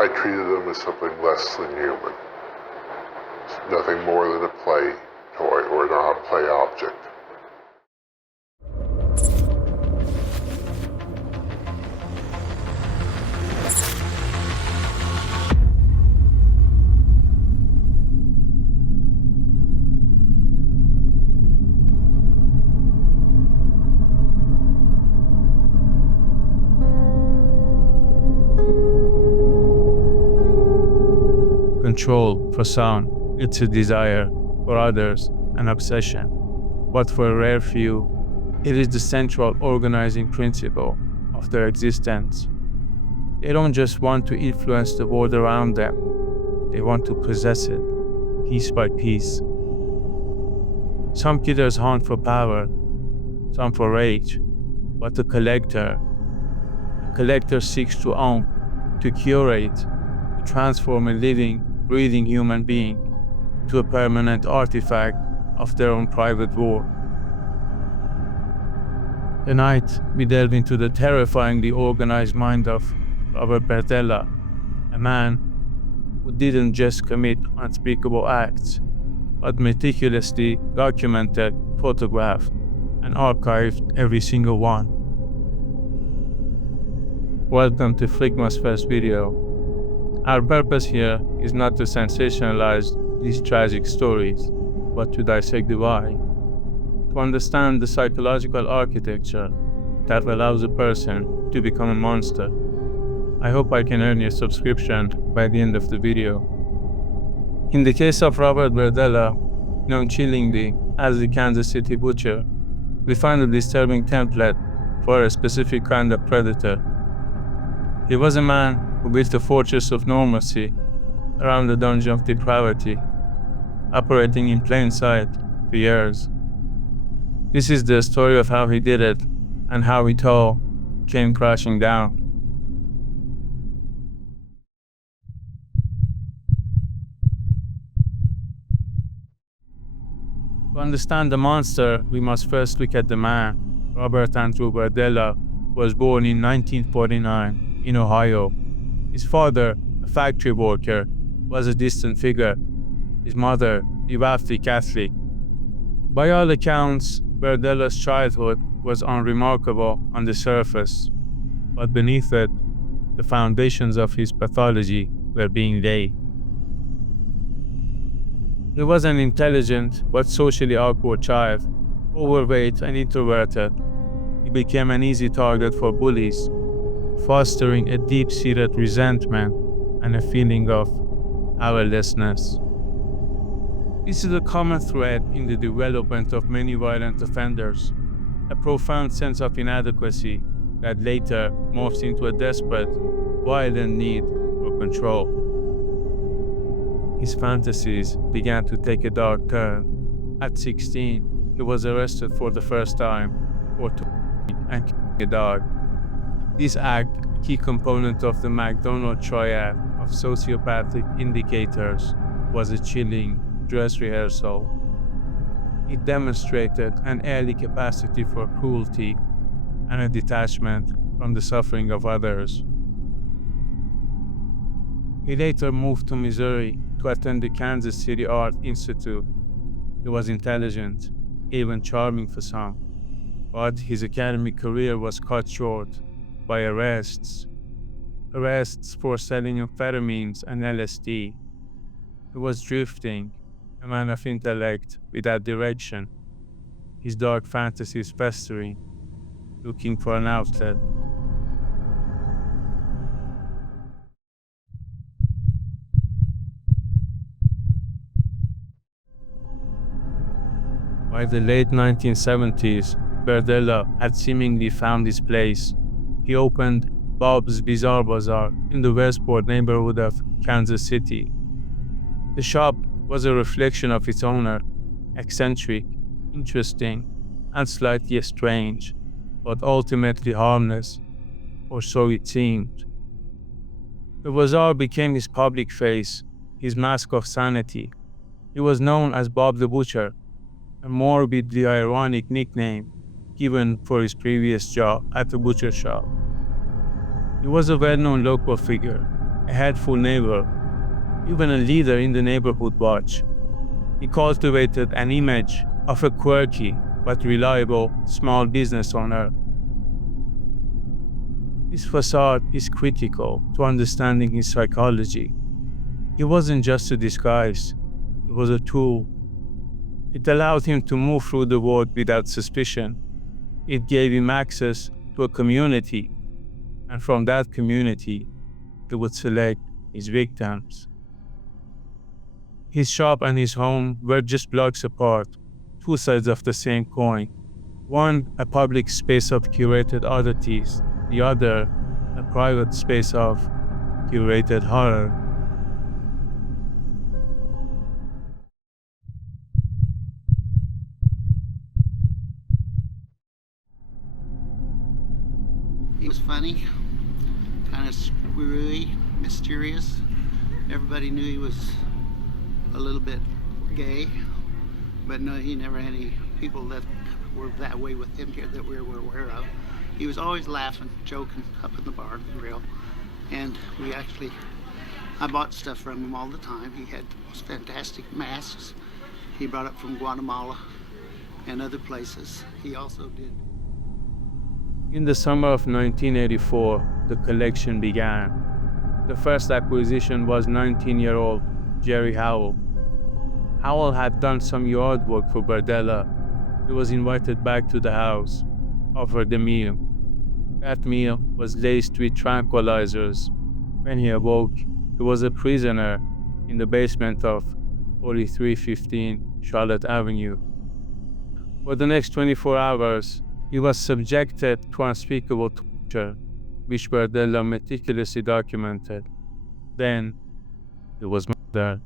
I treated them as something less than human. Nothing more than a play toy or not a play object. Control for some, it's a desire, for others, an obsession. But for a rare few, it is the central organizing principle of their existence. They don't just want to influence the world around them, they want to possess it, piece by piece. Some killers hunt for power, some for rage, but a collector seeks to own, to curate, to transform a living, breathing human being into a permanent artifact of their own private world. Tonight, we delve into the terrifyingly organized mind of Robert Berdella, a man who didn't just commit unspeakable acts, but meticulously documented, photographed, and archived every single one. Welcome to Fligma's first video. Our purpose here is not to sensationalize these tragic stories, but to dissect the why, to understand the psychological architecture that allows a person to become a monster. I hope I can earn your subscription by the end of the video. In the case of Robert Berdella, known chillingly as the Kansas City Butcher, we find a disturbing template for a specific kind of predator. He was a man who built a fortress of normalcy around the dungeon of depravity, operating in plain sight for years. This is the story of how he did it and how it all came crashing down. To understand the monster, we must first look at the man. Robert Andrew Berdella was born in 1949 in Ohio. His father, a factory worker, was a distant figure. His mother, devoutly Catholic. By all accounts, Berdella's childhood was unremarkable on the surface, but beneath it, the foundations of his pathology were being laid. He was an intelligent but socially awkward child, overweight and introverted. He became an easy target for bullies, fostering a deep-seated resentment and a feeling of powerlessness. This is a common thread in the development of many violent offenders, a profound sense of inadequacy that later morphs into a desperate, violent need for control. His fantasies began to take a dark turn. At 16, he was arrested for the first time for and killing a dog. This act, a key component of the McDonald triad of sociopathic indicators, was a chilling dress rehearsal. It demonstrated an early capacity for cruelty and a detachment from the suffering of others. He later moved to Missouri to attend the Kansas City Art Institute. He was intelligent, even charming for some, but his academic career was cut short by arrests for selling amphetamines and LSD. He was drifting, a man of intellect without direction, his dark fantasies festering, looking for an outlet. By the late 1970s, Berdella had seemingly found his place. He opened Bob's Bizarre Bazaar in the Westport neighborhood of Kansas City. The shop was a reflection of its owner, eccentric, interesting, and slightly strange, but ultimately harmless, or so it seemed. The bazaar became his public face, his mask of sanity. He was known as Bob the Butcher, a morbidly ironic nickname given for his previous job at the butcher shop. He was a well-known local figure, a helpful neighbor, even a leader in the neighborhood watch. He cultivated an image of a quirky but reliable small business owner. This facade is critical to understanding his psychology. It wasn't just a disguise, it was a tool. It allowed him to move through the world without suspicion. It gave him access to a community, and from that community, he would select his victims. His shop and his home were just blocks apart, two sides of the same coin. One, a public space of curated oddities, the other, a private space of curated horror. He was funny, kind of screwy, mysterious. Everybody knew he was a little bit gay, but no, he never had any people that were that way with him here that we were aware of. He was always laughing, joking up in the bar and grill, and I bought stuff from him all the time. He had the most fantastic masks he brought up from Guatemala and other places. He also did. In the summer of 1984, the collection began. The first acquisition was 19-year-old Jerry Howell. Howell had done some yard work for Berdella. He was invited back to the house, offered a meal. That meal was laced with tranquilizers. When he awoke, he was a prisoner in the basement of 4315 Charlotte Avenue. For the next 24 hours, he was subjected to unspeakable torture, which Berdella meticulously documented. Then, he was murdered.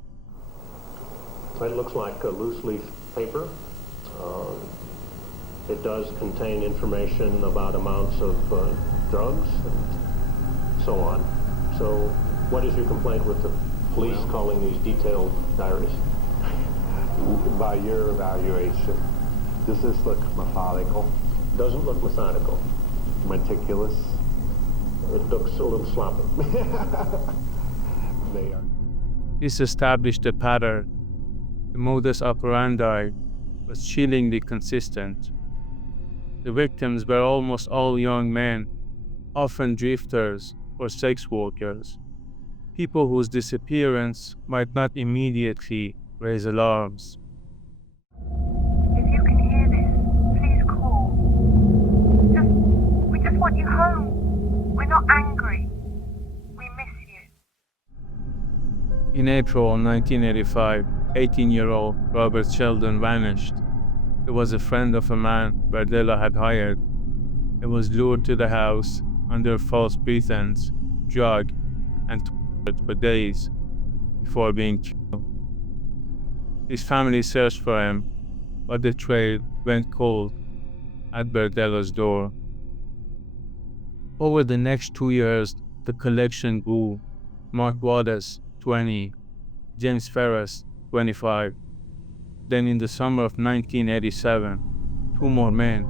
It looks like a loose leaf paper. It does contain information about amounts of drugs and so on. So, what is your complaint with the police calling these detailed diaries? By your evaluation, does this look methodical, Doesn't look methodical. meticulous? It looks a little sloppy. They are. This established a pattern. The modus operandi was chillingly consistent. The victims were almost all young men, often drifters or sex workers, people whose disappearance might not immediately raise alarms. If you can hear this, please call. We just want you home. We're not angry. We miss you. In April 1985, 18-year-old Robert Sheldon vanished. He was a friend of a man Berdella had hired. He was lured to the house under false pretense, drugged, and tortured for days before being killed. His family searched for him, but the trail went cold at Berdella's door. Over the next 2 years, the collection grew. Mark Wallace, 20, James Ferris, 25. Then in the summer of 1987, two more men,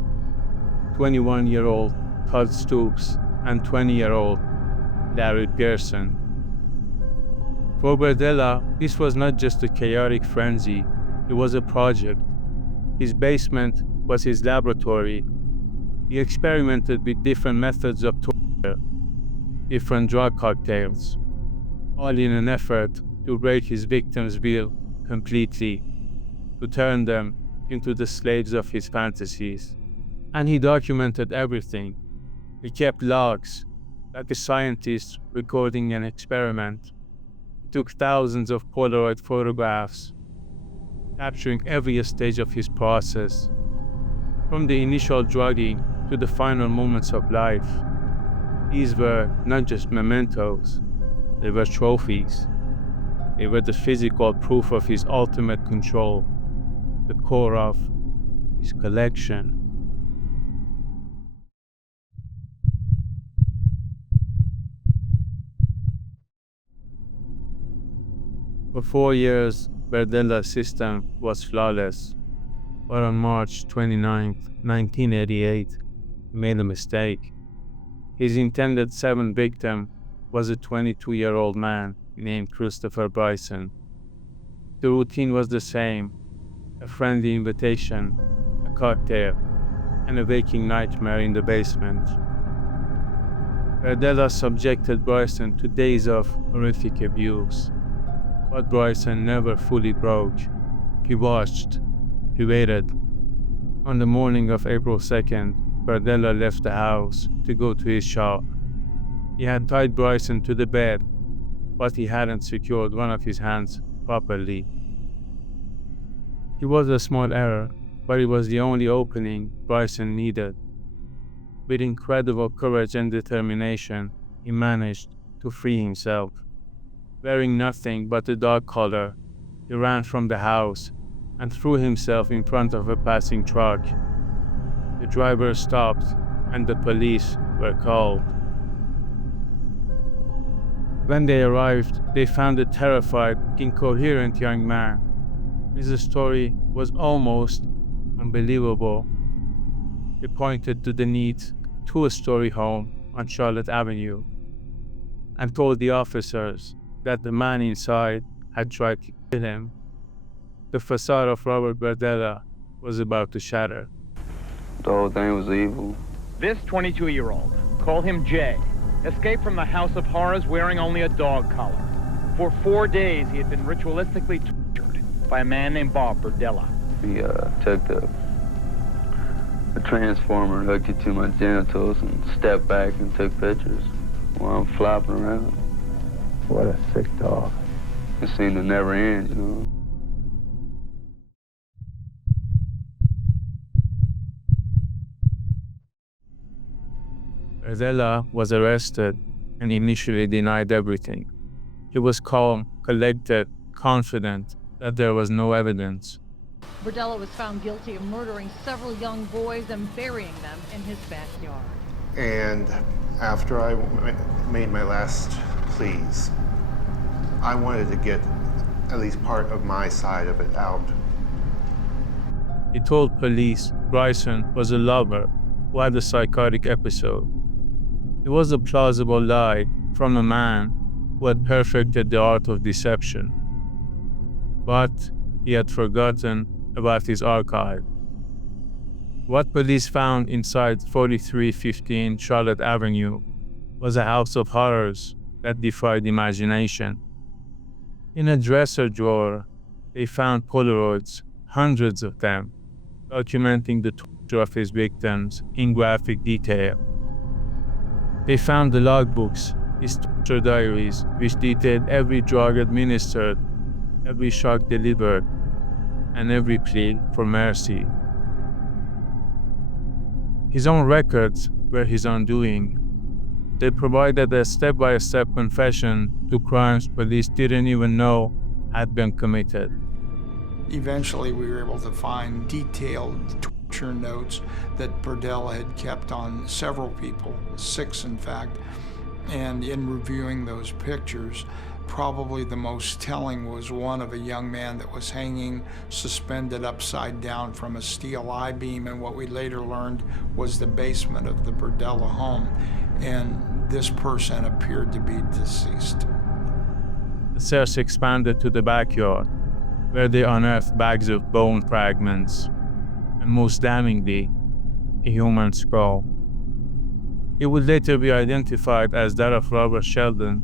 21-year-old Todd Stoops and 20-year-old Larry Pearson. For Berdella, this was not just a chaotic frenzy, it was a project. His basement was his laboratory. He experimented with different methods of torture, different drug cocktails, all in an effort to break his victims' will completely, to turn them into the slaves of his fantasies. And he documented everything. He kept logs, like a scientist recording an experiment. He took thousands of Polaroid photographs, capturing every stage of his process, from the initial drugging to the final moments of life. These were not just mementos, they were trophies. They were the physical proof of his ultimate control, the core of his collection. For 4 years, Berdella's system was flawless, but on March 29, 1988, he made a mistake. His intended 7th victim was a 22-year-old man named Christopher Bryson. The routine was the same: a friendly invitation, a cocktail, and a waking nightmare in the basement. Berdella subjected Bryson to days of horrific abuse, but Bryson never fully broke. He watched, he waited. On the morning of April 2nd, Berdella left the house to go to his shop. He had tied Bryson to the bed, but he hadn't secured one of his hands properly. It was a small error, but it was the only opening Bryson needed. With incredible courage and determination, he managed to free himself. Wearing nothing but a dog collar, he ran from the house and threw himself in front of a passing truck. The driver stopped and the police were called. When they arrived, they found a terrified, incoherent young man. His story was almost unbelievable. He pointed to the neat two-story home on Charlotte Avenue and told the officers that the man inside had tried to kill him. The facade of Robert Berdella was about to shatter. The whole thing was evil. This 22-year-old, call him Jay, escaped from the House of Horrors wearing only a dog collar. For 4 days, he had been ritualistically tortured by a man named Bob Berdella. He took the transformer and hooked it to my genitals and stepped back and took pictures while I'm flopping around. What a sick dog. It seemed to never end, you know. Berdella was arrested and initially denied everything. He was calm, collected, confident that there was no evidence. Berdella was found guilty of murdering several young boys and burying them in his backyard. And after I made my last pleas, I wanted to get at least part of my side of it out. He told police Bryson was a lover who had a psychotic episode. It was a plausible lie from a man who had perfected the art of deception. But he had forgotten about his archive. What police found inside 4315 Charlotte Avenue was a house of horrors that defied imagination. In a dresser drawer, they found Polaroids, hundreds of them, documenting the torture of his victims in graphic detail. They found the logbooks, his torture diaries, which detailed every drug administered, every shock delivered, and every plea for mercy. His own records were his undoing. They provided a step-by-step confession to crimes police didn't even know had been committed. Eventually, we were able to find detailed torture notes that Berdella had kept on several people, 6 in fact, and in reviewing those pictures, probably the most telling was one of a young man that was hanging suspended upside down from a steel I-beam in what we later learned was the basement of the Berdella home, and this person appeared to be deceased. The search expanded to the backyard, where they unearthed bags of bone fragments, and most damningly, a human skull. It would later be identified as that of Robert Sheldon.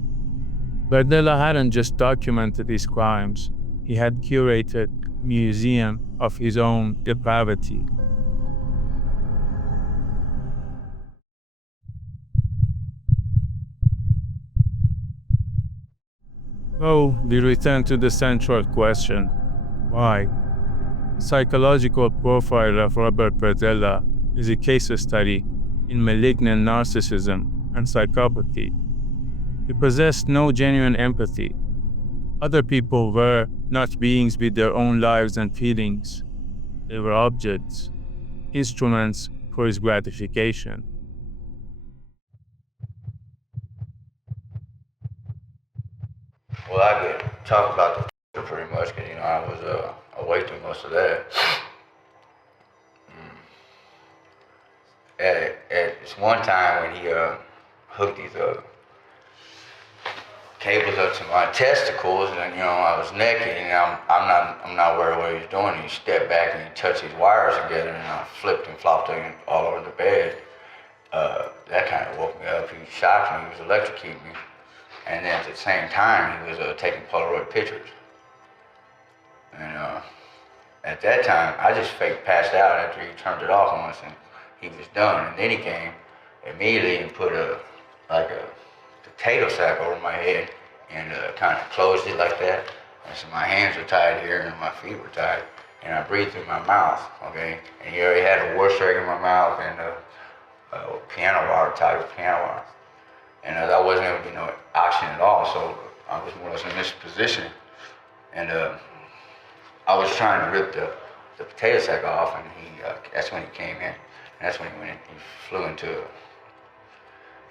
Berdella hadn't just documented his crimes, he had curated a museum of his own depravity. So, we return to the central question: why? The psychological profile of Robert Berdella is a case study in malignant narcissism and psychopathy. He possessed no genuine empathy. Other people were not beings with their own lives and feelings. They were objects, instruments for his gratification. Well, I could talk about the pretty much, because, I was away through most of that. At one time when he hooked these cables up to my testicles, and you know I was naked, and I'm not worried what he was doing. He stepped back and he touched his wires together, and I flipped and flopped it all over the bed. That kind of woke me up. He shocked me. He was electrocuting me, and then at the same time he was taking Polaroid pictures. And at that time, I just fake passed out after he turned it off once, and he was done. And then he came immediately and put a potato sack over my head and kind of closed it like that. And so my hands were tied here and my feet were tied, and I breathed through my mouth, okay? And he already had a wash rag in my mouth and a piano wire tied with piano wire. And I wasn't able to get no oxygen at all, so I was more or less in this position. And I was trying to rip the potato sack off, and that's when he came in. And that's when he flew into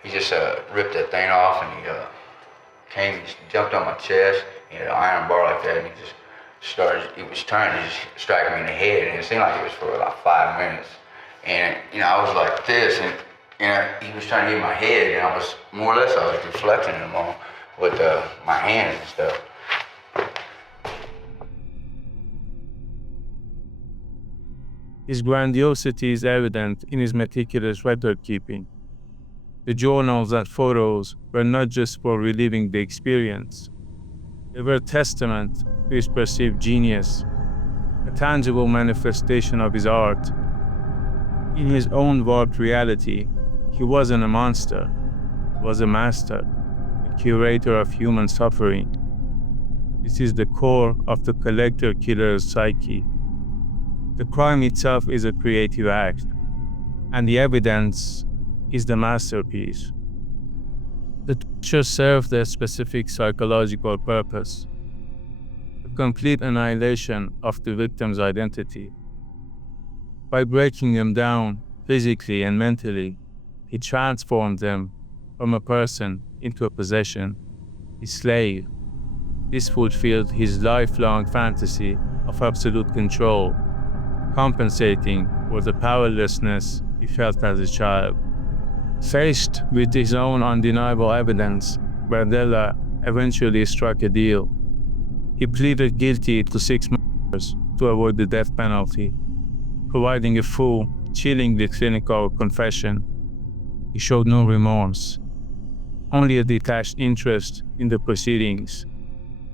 he just ripped that thing off, and he jumped on my chest. He had an iron bar like that, and he was trying to just strike me in the head, and it seemed like it was for like 5 minutes. And I was like this, and he was trying to hit my head, and I was deflecting him on with my hands and stuff. His grandiosity is evident in his meticulous record keeping. The journals and photos were not just for reliving the experience. They were a testament to his perceived genius, a tangible manifestation of his art. In his own warped reality, he wasn't a monster. He was a master, a curator of human suffering. This is the core of the collector-killer's psyche. The crime itself is a creative act, and the evidence is the masterpiece. The torture served a specific psychological purpose, the complete annihilation of the victim's identity. By breaking them down physically and mentally, he transformed them from a person into a possession, his slave. This fulfilled his lifelong fantasy of absolute control, compensating for the powerlessness he felt as a child. Faced with his own undeniable evidence, Berdella eventually struck a deal. He pleaded guilty to 6 murders to avoid the death penalty, providing a full, chillingly clinical confession. He showed no remorse, only a detached interest in the proceedings,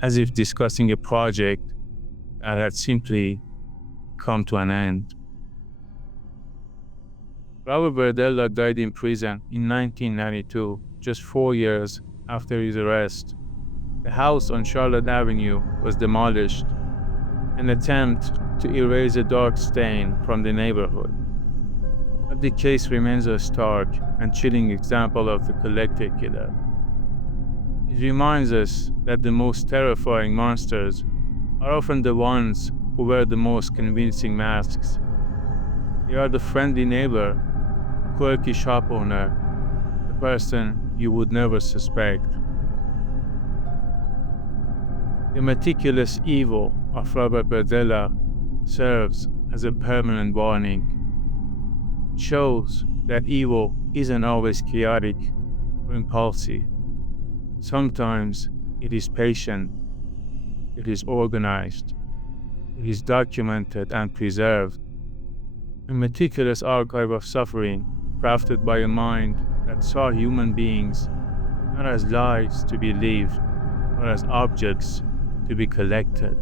as if discussing a project that had simply come to an end. Robert Berdella died in prison in 1992, just 4 years after his arrest. The house on Charlotte Avenue was demolished, an attempt to erase a dark stain from the neighborhood. But the case remains a stark and chilling example of the collector killer. It reminds us that the most terrifying monsters are often the ones who wear the most convincing masks. They are the friendly neighbor, quirky shop owner, the person you would never suspect. The meticulous evil of Robert Berdella serves as a permanent warning. It shows that evil isn't always chaotic or impulsive. Sometimes it is patient, it is organized, it is documented and preserved. A meticulous archive of suffering crafted by a mind that saw human beings not as lives to be lived, but as objects to be collected.